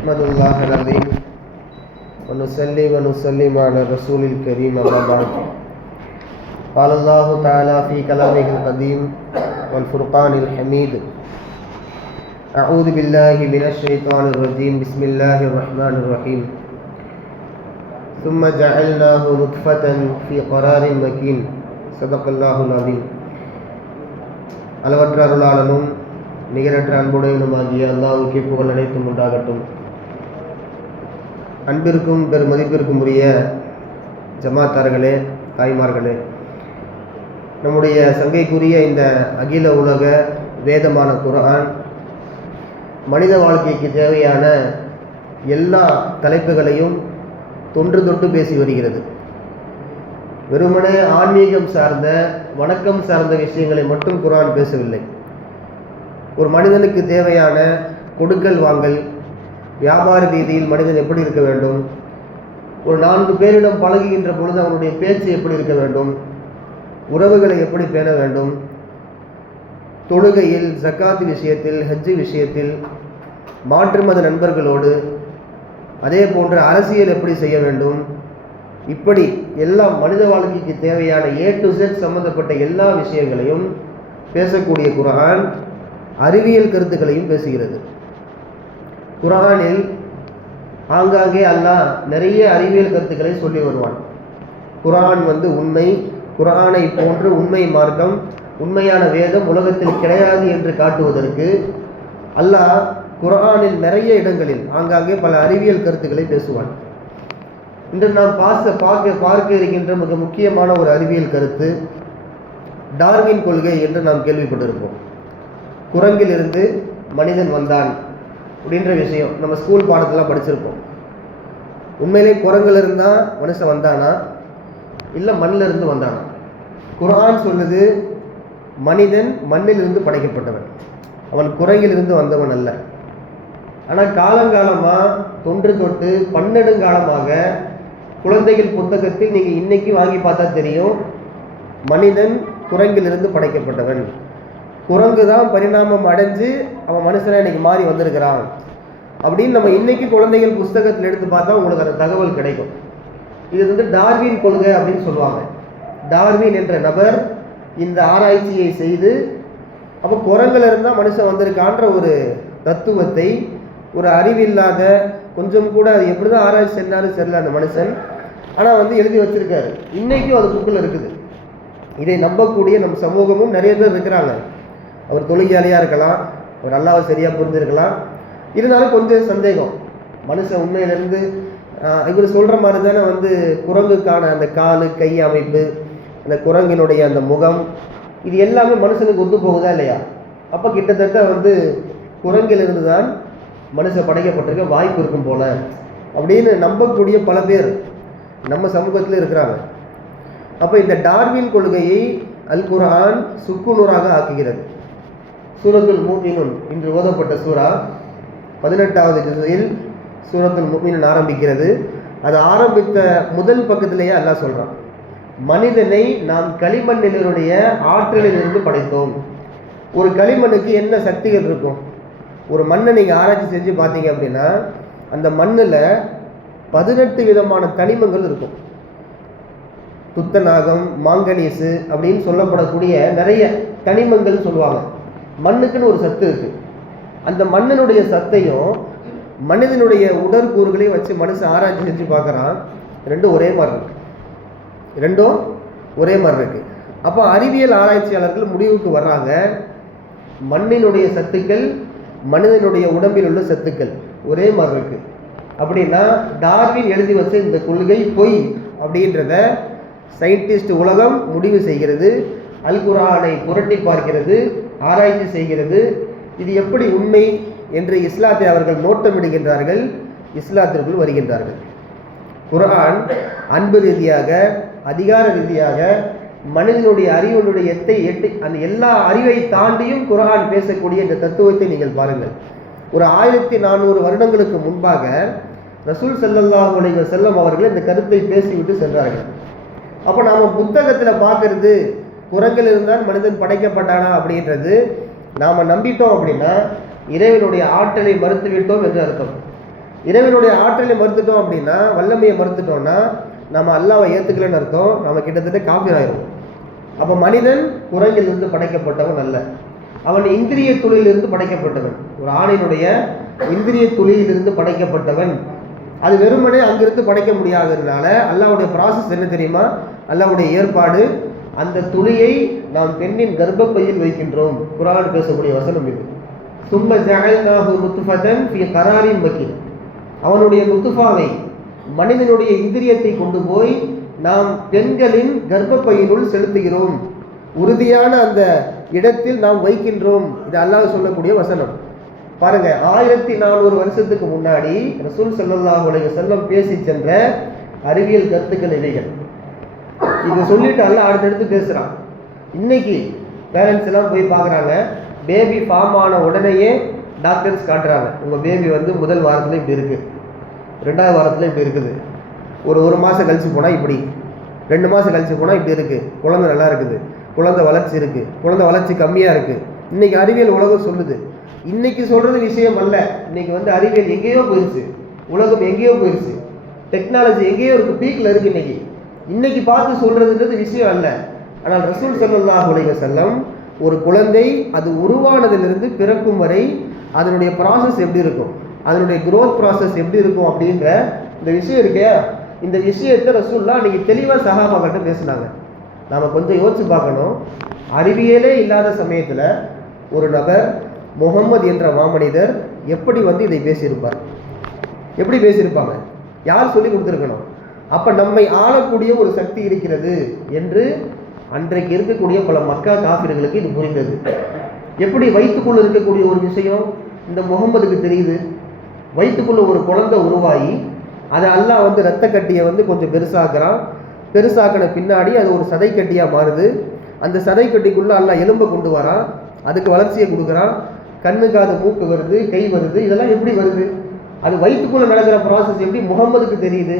نحمد الله العظيم ونصلي ونسلم على رسول الكريم أما بعد. قال الله تعالى في كلامه القديم والفرقان الحميد: أعوذ بالله من الشيطان الرجيم بسم الله الرحمن الرحيم ثم جعلناه نطفة في قرار مكين صدق الله العظيم. அளவற்ற அருளாளனும் நிகரற்ற அன்புடையனுமாகிய அல்லாஹ்வுக்கே புகழ் அனைத்தும் உண்டாகட்டும். அன்பிற்கும் பெருமதிப்பிற்கும் உரிய ஜமாத்தார்களே, தாய்மார்களே, நம்முடைய சங்கைக்குரிய இந்த அகில உலக வேதமான குர்ஆன் மனித வாழ்க்கைக்கு தேவையான எல்லா தலைப்புகளையும் தொன்று தொட்டு பேசி வருகிறது. வெறுமனே ஆன்மீகம் சார்ந்த, வணக்கம் சார்ந்த விஷயங்களை மட்டும் குர்ஆன் பேசவில்லை. ஒரு மனிதனுக்கு தேவையான கொடுக்கல் வாங்கல், வியாபார ரீதியில் மனிதன் எப்படி இருக்க வேண்டும், ஒரு 4 பேரிடம் பழகுகின்ற பொழுது அவனுடைய பேச்சு எப்படி இருக்க வேண்டும், உறவுகளை எப்படி பேண வேண்டும், தொழுகையில், ஜக்காத் விஷயத்தில், ஹஜ்ஜு விஷயத்தில், மாற்று மத நண்பர்களோடு, அதே போன்ற அரசியல் எப்படி செய்ய வேண்டும், இப்படி எல்லாம் மனித வாழ்க்கைக்கு தேவையான A to Z சம்பந்தப்பட்ட எல்லா விஷயங்களையும் பேசக்கூடிய குர்ஆன் அறிவியல் கருத்துக்களையும் பேசுகிறது. குர்ஆனில் ஆங்காங்கே அல்லாஹ் நிறைய அறிவியல் கருத்துக்களை சொல்லி வருவான். குர்ஆன் உண்மை, குர்ஆனை போன்று உண்மை மார்க்கம், உண்மையான வேதம் உலகத்தில் கிடையாது என்று காட்டுவதற்கு அல்லாஹ் குர்ஆனில் நிறைய இடங்களில் ஆங்காங்கே பல அறிவியல் கருத்துக்களை பேசுவான். இன்று நாம் பார்க்க இருக்கின்ற மிக முக்கியமான ஒரு அறிவியல் கருத்து டார்வின் கொள்கை என்று நாம் கேள்விப்பட்டிருப்போம். குரங்கிலிருந்து மனிதன் வந்தான் அப்படின்ற விஷயம் நம்ம ஸ்கூல் பாடத்தெல்லாம் படிச்சிருப்போம். உண்மையிலே குரங்கிலிருந்து தான் மனுஷன் வந்தானா இல்லை மண்ணில் இருந்து வந்தானா? குர்ஆன் சொல்லுது மனிதன் மண்ணிலிருந்து படைக்கப்பட்டவன், அவன் குரங்கிலிருந்து வந்தவன் அல்ல. ஆனால் காலங்காலமாக தொன்று தொட்டு பன்னெடுங்காலமாக குழந்தைகள் புத்தகத்தில் நீங்கள் இன்னைக்கு வாங்கி பார்த்தா தெரியும், மனிதன் குரங்கிலிருந்து படைக்கப்பட்டவன், குரங்கு தான் பரிணாமம் அடைஞ்சு அவன் மனுஷனை இன்னைக்கு மாறி வந்திருக்கிறான் அப்படின்னு நம்ம இன்னைக்கு குழந்தைகள் புஸ்தகத்தில் எடுத்து பார்த்தா உங்களுக்கு அந்த தகவல் கிடைக்கும். இது டார்வின் கொள்கை அப்படின்னு சொல்லுவாங்க. டார்வின் என்ற நபர் இந்த ஆராய்ச்சியை செய்து அப்போ குரங்குல இருந்தால் மனுஷன் வந்திருக்கான்ற ஒரு தத்துவத்தை ஒரு அறிவில்லாத, கொஞ்சம் கூட அது எப்படி தான் ஆராய்ச்சி செஞ்சாலும் சரியில்லை அந்த மனுஷன், ஆனால் எழுதி வச்சிருக்காரு. இன்னைக்கும் அது புக்கில் இருக்குது. இதை நம்பக்கூடிய நம் சமூகமும் நிறைய பேர் இருக்கிறாங்க. அவர் தொழுகையாளியாக இருக்கலாம், அவர் அல்லாஹ்வை சரியாக புரிஞ்சிருக்கலாம், இருந்தாலும் கொஞ்சம் சந்தேகம். மனுஷன் உண்மையிலேருந்து இவர் சொல்கிற மாதிரி தானே குரங்குக்கான அந்த காலு கை அமைப்பு, அந்த குரங்கினுடைய அந்த முகம், இது எல்லாமே மனுஷனுக்கு ஒத்து போகுதா இல்லையா? அப்போ கிட்டத்தட்ட குரங்கிலிருந்து தான் மனுஷன் படைக்கப்பட்டிருக்க வாய்ப்பு இருக்கும் போல அப்படின்னு நம்பக்கூடிய பல பேர் நம்ம சமூகத்தில் இருக்கிறாங்க. அப்போ இந்த டார்வின் கொள்கையை அல் குர்ஆன் சுக்குநூறாக ஆக்குகிறது. சூரத்துல் முஃமினூன் இன்று ஓதப்பட்ட சூரா 18வது ஜுஸில் சூரத்துல் முஃமினூன் ஆரம்பிக்கிறது. அது ஆரம்பித்த முதல் பக்கத்திலேயே அல்லாஹ் சொல்கிறான், மனிதனை நாம் களிமண்ணினுடைய ஆற்றலிலிருந்து படைத்தோம். ஒரு களிமண்ணுக்கு என்ன சக்திகள் இருக்கும்? ஒரு மண்ணை நீங்கள் ஆராய்ச்சி செஞ்சு பார்த்தீங்க அப்படின்னா அந்த மண்ணில் 18 விதமான கனிமங்கள் இருக்கும். துத்தநாகம், மாங்கனீசு அப்படின்னு சொல்லப்படக்கூடிய நிறைய கனிமங்கள் சொல்லுவாங்க. மண்ணுக்குன்னு ஒரு சத்து இருக்குது. அந்த மண்ணினுடைய சத்தையும் மனிதனுடைய உடற்கூறுகளையும் வச்சு மனுஷன் ஆராய்ச்சி செஞ்சு பார்க்குறான். ரெண்டும் ஒரே மாதிரி இருக்கு. அப்போ அறிவியல் ஆராய்ச்சியாளர்கள் முடிவுக்கு வர்றாங்க, மண்ணினுடைய சத்துக்கள் மனிதனுடைய உடம்பில் உள்ள சத்துக்கள் ஒரே மாதிரி இருக்கு. அப்படின்னா டார்வின் எழுதி வச்ச இந்த கொள்கை பொய் அப்படின்றத சயின்டிஸ்ட் உலகம் முடிவு செய்கிறது. அல் குர்ஆனை புரட்டி பார்க்கிறது, ஆராய்ச்சி செய்கிறது. இது எப்படி உண்மை என்று இஸ்லாத்தை அவர்கள் நோட்டமிடுகின்றார்கள், இஸ்லாத்திற்குள் வருகின்றார்கள். குர்ஆன் அன்பு ரீதியாக, அதிகார ரீதியாக, மனிதனுடைய அறிவினுடைய அந்த எல்லா அறிவை தாண்டியும் குர்ஆன் பேசக்கூடிய இந்த தத்துவத்தை நீங்கள் பாருங்கள். ஒரு 1400 வருடங்களுக்கு முன்பாக ரசூல் ஸல்லல்லாஹு அலைஹி வஸல்லம் அவர்கள் இந்த கருத்தை பேசிவிட்டு சென்றார்கள். அப்போ நாம் புத்தகத்தில் பார்க்கறது குரங்கில் இருந்தால் மனிதன் படைக்கப்பட்டானா அப்படின்றது நாம் நம்பிட்டோம் அப்படின்னா இறைவனுடைய ஆற்றலை மறுத்துவிட்டோம் என்று அர்த்தம். இறைவனுடைய ஆற்றலை மறுத்துட்டோம் அப்படின்னா, வல்லமையை மறுத்துட்டோம்னா நம்ம அல்லாவை ஏற்றுக்கலன்னு அர்த்தம். நம்ம கிட்டத்தட்ட காஃபிர் ஆயிரும். அப்போ மனிதன் குரங்கிலிருந்து படைக்கப்பட்டவன் அல்ல, அவன் இந்திரிய துளியிலிருந்து படைக்கப்பட்டவன். ஒரு ஆணினுடைய இந்திரிய துளியிலிருந்து படைக்கப்பட்டவன். அது வெறுமனே அங்கிருந்து படைக்க முடியாததுனால அல்லாவுடைய ப்ராசஸ் என்ன தெரியுமா? அல்லாவுடைய ஏற்பாடு, அந்த துளியை நாம் பெண்ணின் கர்ப்பப்பையில் வைக்கின்றோம். குர்ஆன் பேசக்கூடிய வசனம் இது. சும்ம ஜஅல்நாஹு நுத்ஃபதன் ஃபீ கராரின் மக்கீன். அவனுடைய நுத்ஃபாவை, மனிதனுடைய இந்திரியத்தை கொண்டு போய் நாம் பெண்களின் கர்ப்பப்பையினுள் செலுத்துகிறோம், உறுதியான அந்த இடத்தில் நாம் வைக்கின்றோம். இது அல்லாஹ் சொல்லக்கூடிய வசனம். பாருங்க, 1400 வருஷத்துக்கு முன்னாடி ரசூல் ஸல்லல்லாஹு அலைஹி வஸல்லம் பேசி சென்ற அறிவியல் கருத்துக்கள் இவைகள். இது சொல்லிட்டு அல்லாஹ் அடுத்தடுத்து பேசுறான். இன்னைக்கு பேரண்ட்ஸ் எல்லாம் போய் பார்க்குறாங்க, பேபி ஃபார்ம் ஆன உடனேயே டாக்டர்ஸ் காட்டுறாங்க, உங்கள் பேபி வந்து முதல் வாரத்தில் இப்படி இருக்குது, 2வது வாரத்தில் இப்படி இருக்குது, ஒரு மாதம் கழிச்சு போனால் இப்படி, 2 மாதம் கழிச்சு போனால் இப்படி இருக்குது, குழந்தை நல்லா இருக்குது, குழந்தை வளர்ச்சி இருக்குது, குழந்தை வளர்ச்சி கம்மியாக இருக்குது. இன்றைக்கி அறிவியல் உலகம் சொல்லுது. இன்றைக்கி சொல்கிறது விஷயம் அல்ல. இன்றைக்கி வந்து அறிவியல் எங்கேயோ போயிடுச்சு, உலகம் எங்கேயோ போயிடுச்சு, டெக்னாலஜி எங்கேயோ இருக்குது, பீக்கில் இருக்குது. இன்னைக்கு பார்த்து சொல்கிறதுன்றது விஷயம் அல்ல. ஆனால் ரசூல் ஸல்லல்லாஹு அலைஹி வஸல்லம் ஒரு குழந்தை அது உருவானதிலிருந்து பிறக்கும் வரை அதனுடைய ப்ராசஸ் எப்படி இருக்கும், அதனுடைய க்ரோத் ப்ராசஸ் எப்படி இருக்கும் அப்படின்ற இந்த விஷயம் இருக்கே, இந்த விஷயத்தை ரசூல்லா அன்றைக்கி தெளிவாக சஹாபாக்கிட்ட பேசினாங்க. நாம் கொஞ்சம் யோசிச்சு பார்க்கணும். அறிவியலே இல்லாத சமயத்தில் ஒரு நபர் முகம்மது என்ற மாமனிதர் எப்படி வந்து இதை பேசியிருப்பார், எப்படி பேசியிருப்பாங்க, யார் சொல்லி கொடுத்துருக்கணும்? அப்போ நம்மை ஆளக்கூடிய ஒரு சக்தி இருக்கிறது என்று அன்றைக்கு இருக்கக்கூடிய பல மக்கா காஃபிர்களுக்கு இது புரிந்தது. எப்படி வயிற்றுக்குள்ள இருக்கக்கூடிய ஒரு விஷயம் இந்த முகம்மதுக்கு தெரியுது? வயிற்றுக்குள்ள ஒரு குழந்தை உருவாகி அதை அல்லாஹ் வந்து ரத்த கட்டியை வந்து கொஞ்சம் பெருசாக்குறான். பெருசாக்கின பின்னாடி அது ஒரு சதை கட்டியாக மாறுது. அந்த சதை கட்டிக்குள்ளே அல்லாஹ் எலும்பை கொண்டு வரான், அதுக்கு வளர்ச்சியை கொடுக்குறான். கண்ணு காது மூக்கு வருது, கை வருது. இதெல்லாம் எப்படி வருது? அது வயிற்றுக்குள்ளே நடக்கிற ப்ராசஸ் எப்படி முகம்மதுக்கு தெரியுது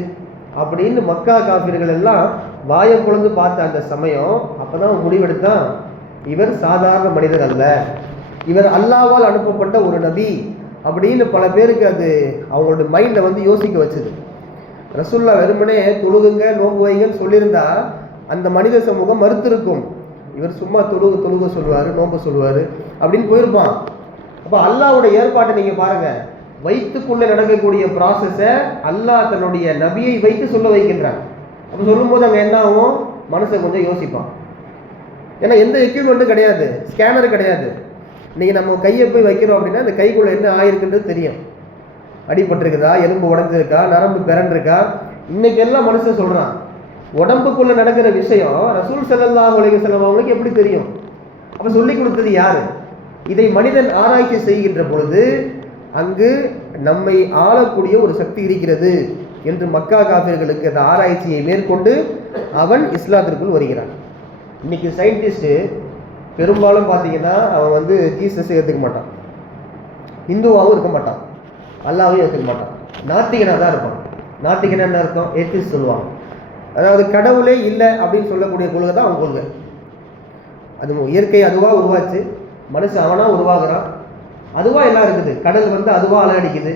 அப்படின்னு மக்கா காஃபிர்கள் எல்லாம் வாயம் பொழுது பார்த்த அந்த சமயம். அப்போ தான் முடிவெடுத்தான், இவர் சாதாரண மனிதர் அல்ல, இவர் அல்லாஹ்வால் அனுப்பப்பட்ட ஒரு நபி அப்படின்னு பல பேருக்கு அது அவங்களோட மைண்டை வந்து யோசிக்க வச்சுது. ரசூல்லா வெறுமனே தொழுகுங்க நோன்பு வைங்கன்னு சொல்லியிருந்தா அந்த மனித சமூகம் மறுத்திருக்கும். இவர் சும்மா தொழுக சொல்லுவார், நோன்பு சொல்லுவார் அப்படின்னு போயிருப்பான். அப்போ அல்லாஹ்வுடைய ஏற்பாட்டை நீங்கள் பாருங்கள். வயிற்றுக்குள்ளே நடக்கக்கூடிய ப்ராசஸை அல்லாஹ் தன்னுடைய நபியை வைத்து சொல்ல வைக்கின்றான். அப்போ சொல்லும்போது அங்கே என்ன ஆகும்? மனுஷன் கொஞ்சம் யோசிப்பான். ஏன்னா எந்த எக்யூப்மெண்ட்டும் கிடையாது, ஸ்கேனர் கிடையாது. இன்றைக்கி நம்ம கையை போய் வைக்கிறோம் அப்படின்னா அந்த கைக்குள்ளே என்ன ஆயிருக்குன்றது தெரியும். அடிபட்டிருக்குதா, எலும்பு உடஞ்சிருக்கா, நரம்பு பிறண்டிருக்கா, இன்னைக்கு எல்லாம் மனுஷன் சொல்கிறான். உடம்புக்குள்ளே நடக்கிற விஷயம் ரசூல் ஸல்லல்லாஹு அலைஹி வஸல்லம் அவங்களுக்கு எப்படி தெரியும்? அப்போ சொல்லி கொடுத்தது யார்? இதை மனிதன் ஆராய்ச்சி செய்கின்ற பொழுது அங்கு நம்மை ஆளக்கூடிய ஒரு சக்தி இருக்கிறது என்று மக்கா காஃபிர்களுக்கு அந்த ஆராய்ச்சியை மேற்கொண்டு அவன் இஸ்லாத்திற்குள் வருகிறான். இன்னைக்கு சயின்டிஸ்ட்டு பெரும்பாலும் பார்த்தீங்கன்னா அவன் வந்து ஜீசஸை ஏற்றுக்க மாட்டான், இந்துவாகவும் இருக்க மாட்டான், அல்லாவையும் ஏற்றுக்க மாட்டான், நாத்திகனாக தான் இருப்பான். நாத்திகனா என்ன அர்த்தம்? ஏத்திஸ்ட் சொல்லுவாங்க. அதாவது கடவுளே இல்லை அப்படின்னு சொல்லக்கூடிய கொள்கை தான் அவன் கொள்கை. அது இயற்கை அதுவாக உருவாச்சு, மனுஷன் அவனாக உருவாகிறான், அதுவாக எல்லாம் இருக்குது. கடல் வந்து அதுவாக அலையடிக்குது,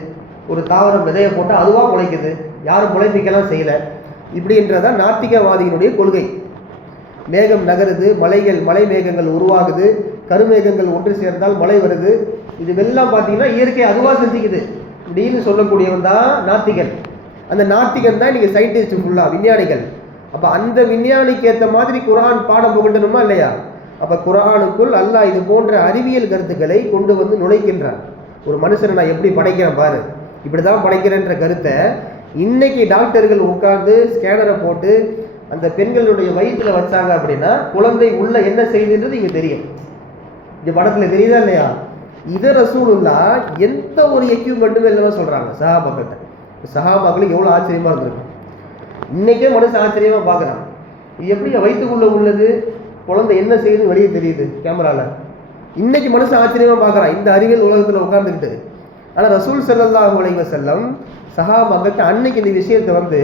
ஒரு தாவரம் விதையை போட்டால் அதுவாக முளைக்குது, யாரும் முளைப்பிக்கலாம் செய்யலை. இப்படின்றதான் நாத்திகவாதியினுடைய கொள்கை. மேகம் நகருது, மலை மேகங்கள் உருவாகுது, கருமேகங்கள் ஒன்று சேர்ந்தால் மழை வருது, இதுவெல்லாம் பார்த்தீங்கன்னா இயற்கை அதுவாக செஞ்சுக்குது அப்படின்னு சொல்லக்கூடியவன் தான் நாத்திகன். அந்த நாத்திகன் தான் இன்றைக்கி சயின்டிஸ்ட் ஃபுல்லாக விஞ்ஞானிகள். அப்போ அந்த விஞ்ஞானிக்கு ஏற்ற மாதிரி குர்ஆன் பாடம் புகட்டணுமா இல்லையா? அப்போ குர்ஆனுக்குள் அல்லாஹ் இது போன்ற அறிவியல் கருத்துக்களை கொண்டு வந்து நுழைக்கின்றான். ஒரு மனுஷனை நான் எப்படி படைக்கிறேன் பாரு, இப்படி தான் படைக்கிறேன்ற கருத்தை இன்னைக்கு டாக்டர்கள் உட்கார்ந்து ஸ்கேனரை போட்டு அந்த பெண்களுடைய வயிற்றில் வச்சாங்க அப்படின்னா குழந்தை உள்ள என்ன செய்யுதுன்றது இங்கே தெரியும். இந்த படத்தில் தெரியுதா இல்லையா? இதை ரசூலுல்லாஹ் எந்த ஒரு எக்யூப்மெண்ட்டுமே இல்லாமல் சொல்கிறாங்க சஹாபாக்கிட்ட. சஹாபாக்களுக்கு எவ்வளோ ஆச்சரியமாக இருந்திருக்கும். இன்றைக்கே மனுஷன் ஆச்சரியமாக பார்க்குறான். இது எப்படி வயிற்றுக்குள்ளே உள்ளது, குழந்தை என்ன செய்யுதுன்னு வெளியே தெரியுது கேமராவில். இன்னைக்கு மனுஷன் ஆச்சரியமாக பார்க்குறான் இந்த அறிவியல் உலகத்தில் உட்கார்ந்துக்கிட்டு. ஆனால் ரசூல் ஸல்லல்லாஹு அலைஹி வஸல்லம் சஹாபாக்கிட்ட அன்னைக்கு இந்த விஷயத்தை வந்து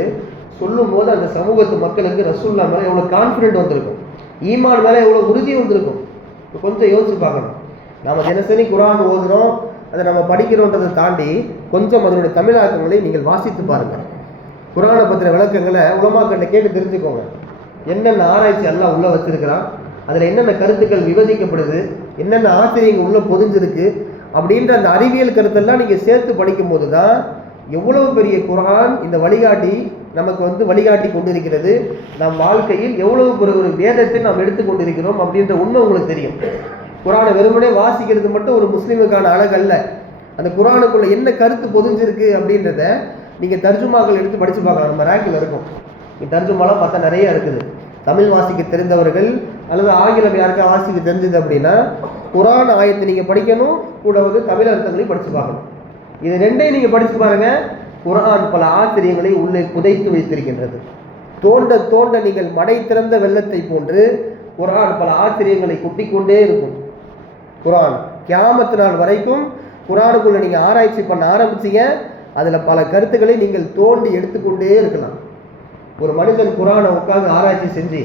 சொல்லும் போது அந்த சமூகத்து மக்களுக்கு ரசூல்லா மேலே எவ்வளோ கான்ஃபிடென்ட் வந்திருக்கும், ஈமான் மேலே எவ்வளோ உறுதி வந்திருக்கும். கொஞ்சம் யோசிச்சு பார்க்கணும். நாம் தினசரி குர்ஆன் ஓதுறோம், அதை நம்ம படிக்கிறோன்றதை தாண்டி கொஞ்சம் அதனுடைய தமிழாக்கங்களை நீங்கள் வாசித்து பாருங்கள். குர்ஆனை பற்றின விளக்கங்களை உலமாக்கள்கிட்ட கேட்டு தெரிஞ்சுக்கோங்க. என்னென்ன ஆராய்ச்சி எல்லாம் உள்ளே வச்சிருக்கிறான், அதில் என்னென்ன கருத்துக்கள் விவாதிக்கப்படுது, என்னென்ன ஆசிரியங்கள் உள்ளே பொதிஞ்சிருக்கு அப்படின்ற அந்த அறிவியல் கருத்தெல்லாம் நீங்கள் சேர்த்து படிக்கும்போது தான் எவ்வளவு பெரிய குர்ஆன் இந்த வழிகாட்டி நமக்கு வழிகாட்டி கொண்டிருக்கிறது, நம் வாழ்க்கையில் எவ்வளவு பெரிய ஒரு வேதத்தை நாம் எடுத்து கொண்டிருக்கிறோம் அப்படின்ற உண்மை உங்களுக்கு தெரியும். குர்ஆனை வெறுமனே வாசிக்கிறது மட்டும் ஒரு முஸ்லீமுக்கான அழகு அல்ல. அந்த குர்ஆனுக்குள்ள என்ன கருத்து பொதிஞ்சிருக்கு அப்படின்றத நீங்கள் தர்ஜுமாக்கள் எடுத்து படித்து பார்க்கலாம். நம்ம ரேக்கில் இருக்கும். தர்ஜுமாலாம் பார்த்தா நிறைய இருக்குது. தமிழ் வாசிக்க தெரிந்தவர்கள் அல்லது ஆங்கிலம் யாருக்கா வாசிக்க தெரிஞ்சது அப்படின்னா குர்ஆன் ஆயத்தை நீங்கள் படிக்கணும், கூட தமிழ் அர்த்தங்களையும் படித்து பார்க்கணும். இது ரெண்டையும் நீங்கள் படித்து பாருங்கள். குர்ஆன் பல ஆச்சரியங்களை உள்ளே புதைத்து வைத்திருக்கின்றது. தோண்ட தோண்ட நீங்கள் மடை திறந்த வெள்ளத்தை போன்று குர்ஆன் பல ஆச்சரியங்களை கொட்டிக்கொண்டே இருக்கும். குர்ஆன் கியாமத் நாள் வரைக்கும் குர்ஆனுக்குள்ள நீங்கள் ஆராய்ச்சி பண்ண ஆரம்பிச்சிங்க, அதில் பல கருத்துக்களை நீங்கள் தோண்டி எடுத்துக்கொண்டே இருக்கலாம். ஒரு மனிதன் குர்ஆனை உட்காந்து ஆராய்ச்சி செஞ்சு,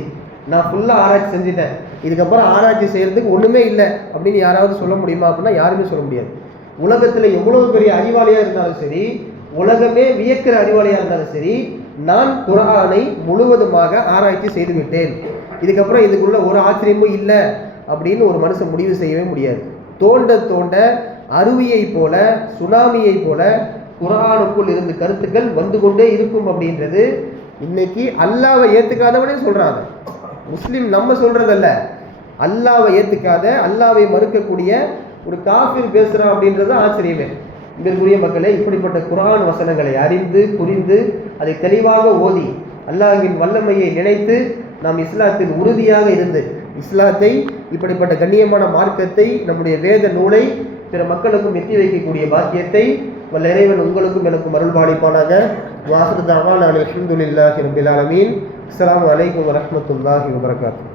நான் ஃபுல்லாக ஆராய்ச்சி செஞ்சுட்டேன், இதுக்கப்புறம் ஆராய்ச்சி செய்கிறதுக்கு ஒன்றுமே இல்லை அப்படின்னு யாராவது சொல்ல முடியுமா அப்படின்னா யாருமே சொல்ல முடியாது. உலகத்தில் எவ்வளவு பெரிய அறிவாளியாக இருந்தாலும் சரி, உலகமே வியக்கிற அறிவாளியாக இருந்தாலும் சரி, நான் குர்ஆனை முழுவதுமாக ஆராய்ச்சி செய்துவிட்டேன், இதுக்கப்புறம் இதுக்குள்ள ஒரு ஆச்சரியமும் இல்லை அப்படின்னு ஒரு மனுஷன் முடிவு செய்யவே முடியாது. தோண்ட தோண்ட அருவியை போல, சுனாமியை போல குர்ஆனுக்குள் இருந்து கருத்துக்கள் வந்து கொண்டே இருக்கும் அப்படின்றது இன்னைக்கு அல்லாவை ஏற்றுக்காதவனே சொல்றாங்க. முஸ்லீம் நம்ம சொல்றதல்ல, அல்லாவை ஏற்றுக்காத, அல்லாவை மறுக்கக்கூடிய ஒரு காஃபிர் பேசுறான் அப்படின்றது ஆச்சரியமே. இதற்குரிய மக்களே, இப்படிப்பட்ட குர்ஆன் வசனங்களை அறிந்து புரிந்து அதை தெளிவாக ஓதி அல்லாஹ்வின் வல்லமையை நினைத்து நாம் இஸ்லாத்தில் உறுதியாக இருந்து இஸ்லாத்தை, இப்படிப்பட்ட கண்ணியமான மார்க்கத்தை, நம்முடைய வேத நூலை பிற மக்களுக்கும் எத்தி வைக்கக்கூடிய பாக்கியத்தை வல்ல இறைவன் உங்களுக்கும் எனக்கும் அருள் பாலிப்பானாக. வாஹிரு தஅவானா அல்ஹம்துலில்லாஹி ரப்பில் ஆலமீன். அஸ்ஸலாமு அலைக்கும் வரஹ்மத்துல்லாஹி வபரகாத்துஹு.